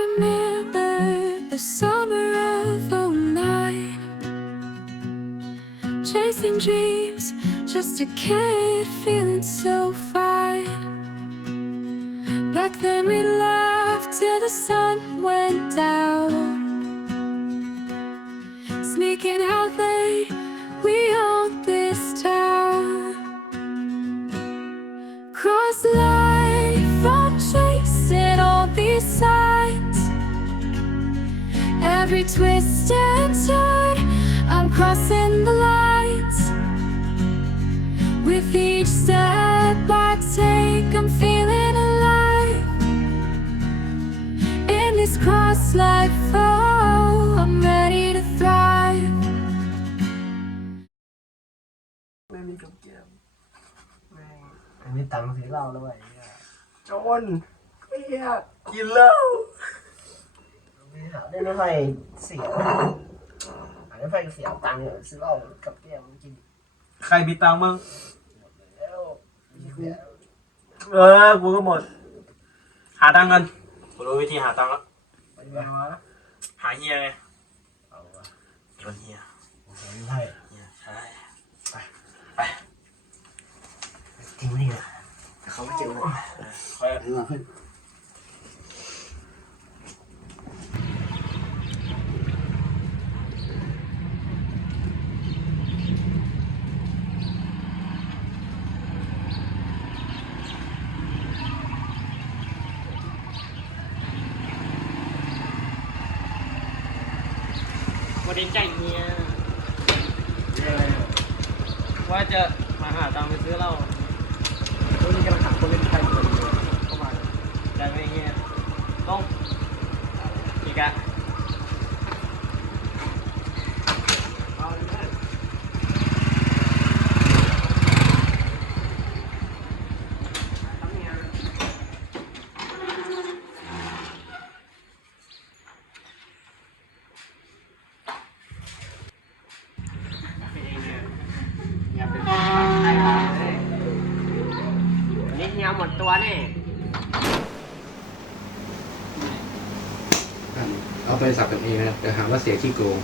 remember the summer of 09 Chasing dreams, just a kid feeling so fine. Back then we laughed till the sun went down. Sneaking out late, we owned this town. Cross love Every twist and turn, I'm crossing the lines. With each step I take, I'm feeling alive. In this cross life, oh, I'm ready to thrive. ไม่มีกับเกมแม่งไม่มีตังค์ซื้อเหล้าแล้วไอ้เหี้ยจนไอ้เหี้ยกินเหล้าไม่ หาได้ไม่ไฟเสียหาได้ไฟเสียตังค์เนี่ยซื้อเหล้ากับเกมกินใครมีตังค์มั่งแล้วไม่ใช่กูเออกูก็หมด หาตังค์กันกูรู้วิธีหาตังค์แล้วไปดีกว่าวะหาเฮียไงเอาวะชนเฮียหาไม่ไพ่เฮียใช่จริงไหมเนี่ยแต่เขาไม่เก็บเลยคอยเอาขึ้น วันนี้ใจเฮียว่าจะมาหาตังค์ไปซื้อเหล้าตรงนี้กำลังหาคนเล่นไพ่อยู่เลยเข้ามาใจไหมเฮียต้องอีกอะ เอาเลยนะ อย่าเป็นคนไทยบ้างเลยวันนี้เฮียหมดตัวแน่ เอาโทรศัพท์กันเองนะเดี๋ยวหาว่าเสียที่โกง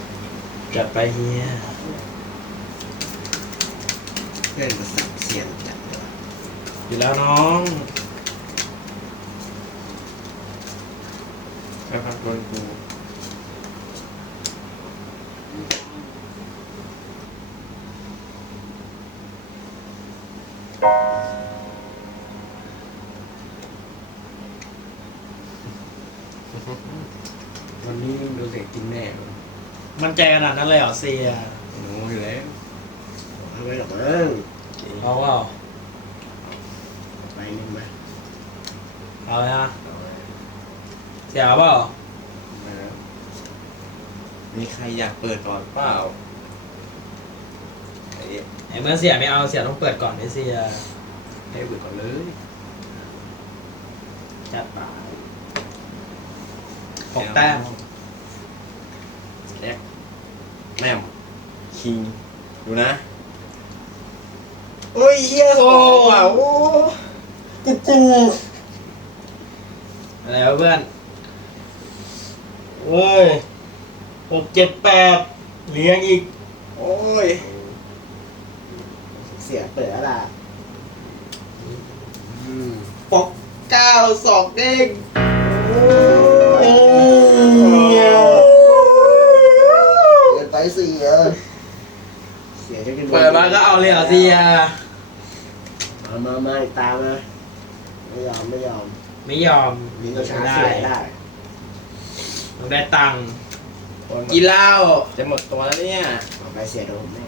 จัดไปเฮียเพื่อนมาสั่งเสียงจัดเลยอยู่แล้วน้องไปพักโดนกู ใจขนาดนั้นเลยเหรอเสียโอ้ยอยู่แล้วเอาไว้หรอกมั้งเอาเปล่าไปหนึ่งไหมเอาเลยนะเอาไว้เสียเปล่ามาแล้วมีใครอยากเปิดก่อนเปล่าไอ้ไอ้เมื่อเสียไม่เอาเสียต้องเปิดก่อนไอ้เสียให้เปิดก่อนเลยจัดไปหกแต้มแรก แมวคิง ดูนะ โอ้ยเฮียโอ้ว่ะโอ้กูกูอะไรวะเพื่อนเว้ยหกเจ็ดแปดเลี้ยงอีก โอ้ย เสียเปิดแล้วล่ะปอกเก้าสองเด้งเกิ นไปสี่เออเสียจะกินเปิดมาก็เอาเลยเหรอเสียมามามาตามมาไม่ยอมไม่ยอมไม่ยอมมีก็ช้าได้เสียได้ต้องได้ตังค์กินเหล้าจะหมดตัวแล้วเนี่ยเอาไปเสียโดนแม่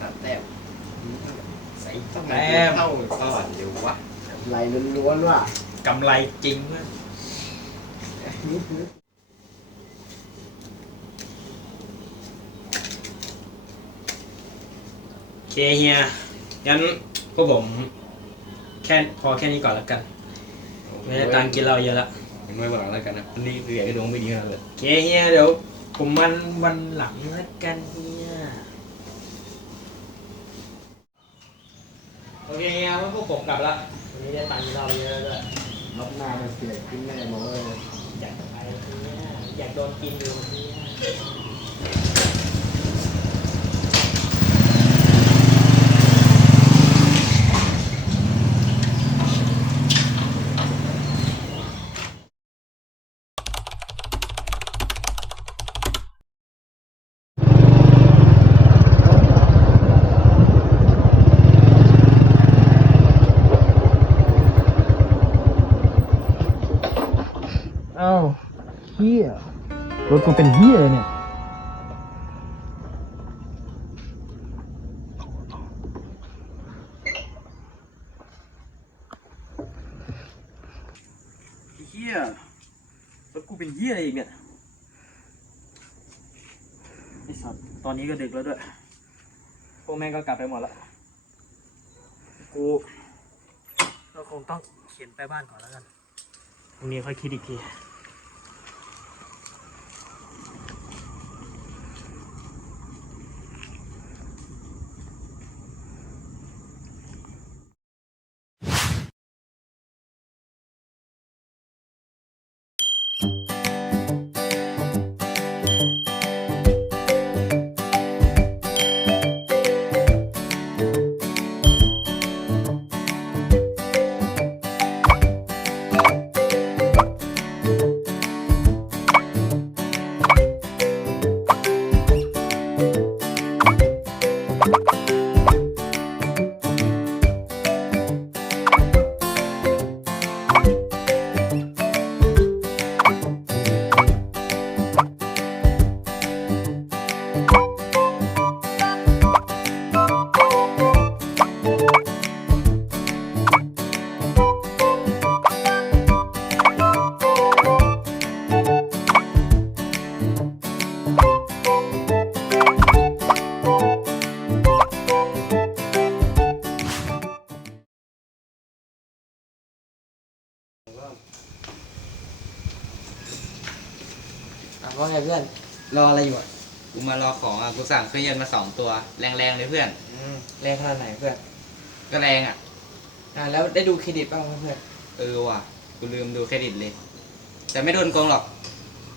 ตัดแต้มใส่ต้องแต้มเข้าก่อนเดี๋ยววะ ไรล้วนๆว่ะกำไรจริงวะโอเคเฮียงั้นพวกผมแค่พอแค่นี้ก่อนแล้วกันไม่ได้ตังค์กินเราเยอะละผมไม่บอกแล้วกันนะวันนี้คืออยากให้ดวงไม่ดีขนาดเลยโอเคเฮียเดี๋ยว ผมมันวันหลังแล้วกันเฮียโอเคเฮียพวกผมกลับละวั นนี้ได้ตังค์กินเราเยอะด้วยอรอบหน้ามันเสียขึ้นแน่หมอเลยอยากไปเนี่ยอยากโดนกินอยู่เนี่ย ฮียรถกูเป็นเฮียเลยเนี่ย เฮียแล้วกูเป็นเฮียอะไรอีกเนี่ยไอสัตว์ตอนนี้ก็ดึกแล้วด้วย พวกแม่งก็กลับไปหมดละ กูก็คงต้องเขียนไปบ้านก่อนแล้วกันพรุ่งนี้ค่อยคิดอีกที อ่ ว่าไงเพื่อน รออะไรอยู่อะกูมารอของอะกูสั่งเครื่องเย็นมาสองตัว แรงๆเลยเพื่อน อืมแรงขนาดไหนเพื่อน ก็แรงอะ อ่าแล้วได้ดูเครดิตบ้างไหมเพื่อน เออว่ะ กูลืมดูเครดิตเลย แต่ไม่โดนโกงหรอก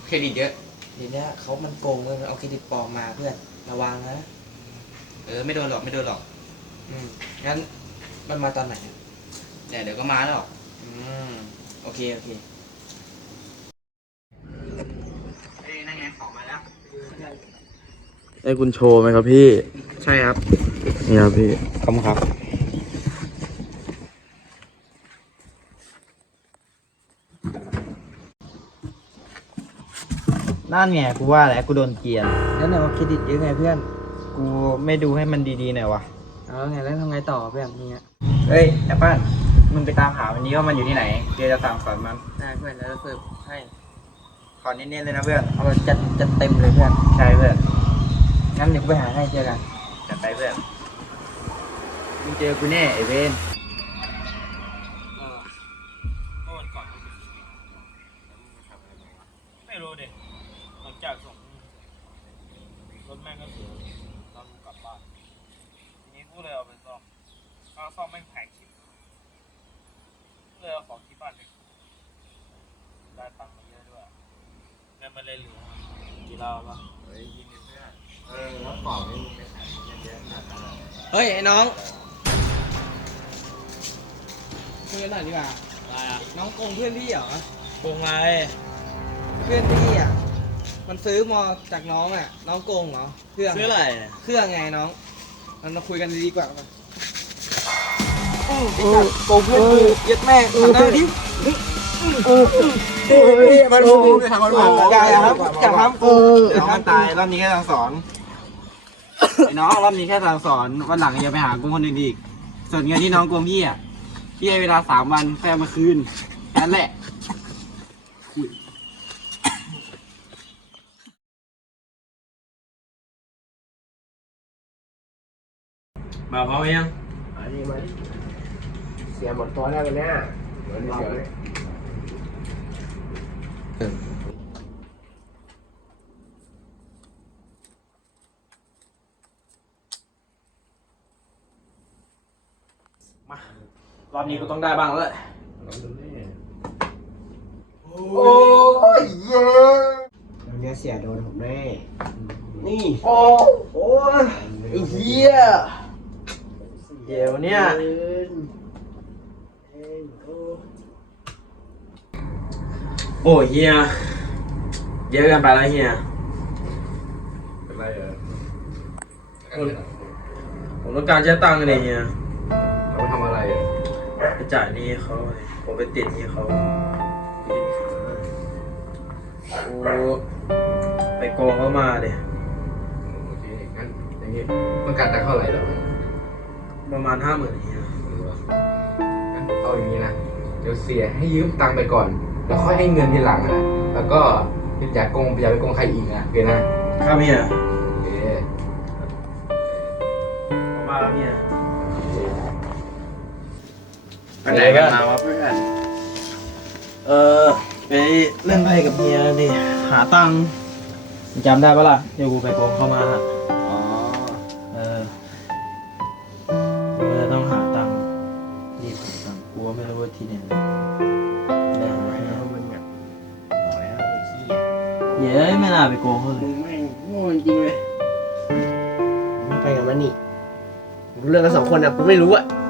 เครดิตเยอะทีเนี้ยเขามันโกงเพื่อนเอาเครดิตปลอมมาเพื่อน ระวังนะ เออไม่โดนหรอกไม่โดนหรอก อืมงั้นมันมาตอนไหนอะเนี่ยเดี๋ยวก็มาแล้วอืม โอเค โอเค เอ้ยนั่นไงของมาแล้ว ไอ้คุณโชว์ไหมครับพี่ ใช่ครับ นี่ครับพี่ขอบคุณครับ นั่นไงกูว่าแหละกูโดนเกลียน แล้วไหนว่าเครดิตเยอะไงเพื่อน กูไม่ดูให้มันดีๆหน่อยวะเอาแล้วไงแล้วทำไงต่อเพื่อนทีเนี้ยเฮ้ยแอปเปิ้ลมึงไปตามหาวันนี้ว่ามันอยู่ที่ไหนเดี๋ยวจะสั่งสอนมัน ได้เพื่อนแล้วเสิร์ฟให้ ขอเน้นๆเลยนะเพื่อน เอาแบบจัดจัดเต็มเลยเพื่อน ใช่เพื่อน งั้นเดี๋ยวกูไปหาให้เจอกันจัดไปเพื่อนมึงเจอกูแน่ไอเวนไม่รู้ดิหลังจากส่งรถแม่งก็เสียตอนกูกลับบ้านทีนี้กูเลยเอาไปซ่อมค่าซ่อมแม่งแพงชิบเลยเอาของที่บ้านไปได้ตังค์มาเยอะด้วยเงินมันเลยเหลือกี่เราปะ เฮ้ยไอ้น้องคุยกันหน่อยดีกว่า อะไรอะน้องโกงเพื่อนพี่เหรอ โกงไรเพื่อนพี่อะ มันซื้อมาจากน้องอะ น้องโกงเหรอ เครื่อง ซื้ออะไรเครื่องไงน้องมันมาคุยกันดีๆกว่าป่ะโกงเพื่อนกูยัดแม่ทำได้ดิมันกูจะทำมันอย่าอย่าครับอย่าทำกูน้องมันตายรอบนี้แค่สั่งสอน ไอ้น้องรอบนี้แค่สั่งสอนวันหลังอย่าไปหากูคนอื่นอีกส่วนเงินที่น้องโกงพี่อะพี่ให้เวลาสามวันแค่เอามาคืนแค่นั้นแหละ มาพร้อมยังอันนี้มันเสียหมดตัวแล้ววันนี้เดี๋ยวนี้เสียเลย มารอบนี้ก็ต้องได้บ้างแล้วโอ้ยเย้เนี่ยเสียโดนผมแน่นี่โอ้โอเฮียเดี๋ยวเนี่ยโอ้เฮียเยอะกันไปแล้วเฮียเป็ไรเหรอผมต้องการใช้ตังค์เลยเฮีย จ่ายหนี้เขาเลยผมไปติดหนี้เขาโอ้ไปโกงเขามาเดยโอเคงั้นอย่างงี้ต้องการตังค์เท่าไหร่เหรอประมาณห้าหมื่นเฮียงั้นเอาอย่างนี้นะเดี๋ยวเสียให้ยืมตังค์ไปก่อน แล้วค่อยให้เงินทีหลังนะ แล้วก็อย่าโกงอย่าไปโกงใครอีกนะโอเคนะครับเฮียโอเคประมาณแล้วเฮีย ไปไหนกันมาวะเพื่อนเออไปเล่นไพ่กับเฮียดิหาตังค์จำได้ปะล่ะเดี๋ยวกูไปโกงเข้ามาอ๋อเออกูเลยต้องหาตังค์รีบหาตังค์กูก็ไม่รู้ว่าที่ไหนได้หาไม่ให้แล้วมึงอะบอกแล้วไอ้เหี้ยเย้ยไม่น่าไปโกงเขาเลมึยงแม่งโง่จริงๆเลยมึงไปกับมันนี่รู้เรื่องกันสองคนอะกูไม่รู้อะไ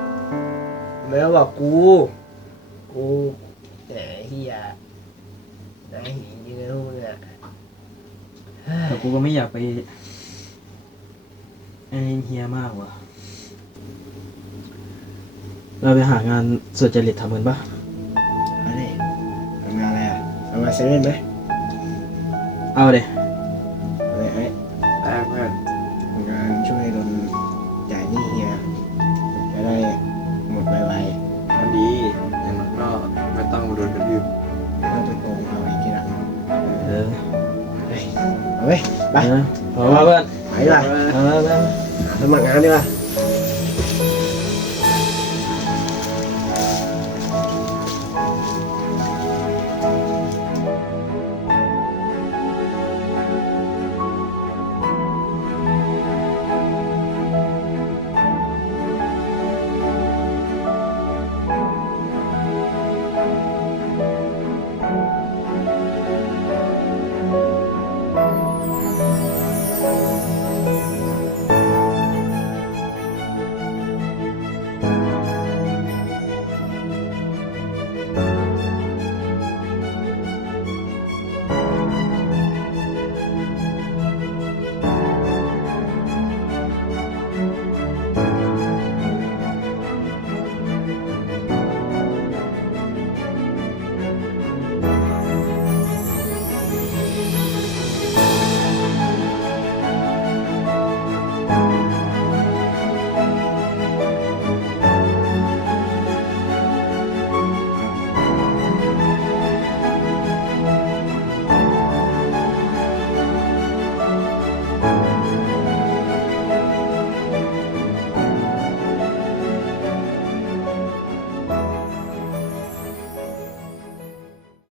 ม่ว่าบอกกู กูแต่เฮียนายหินจริงๆนะพวกมึงอะเฮ้ยแต่กูก็ไม่อยากไปไอ้เฮียมากว่ะ เราไปหางานสุจริตทำกันปะเอาดิทำงานอะไรอะทำงานเซเว่นไหมเอาเดย ไว้ยไปไปนะเอามาเพื่อนไปดีกว่าเอามาเพื่อนสมัครงานดีกว่า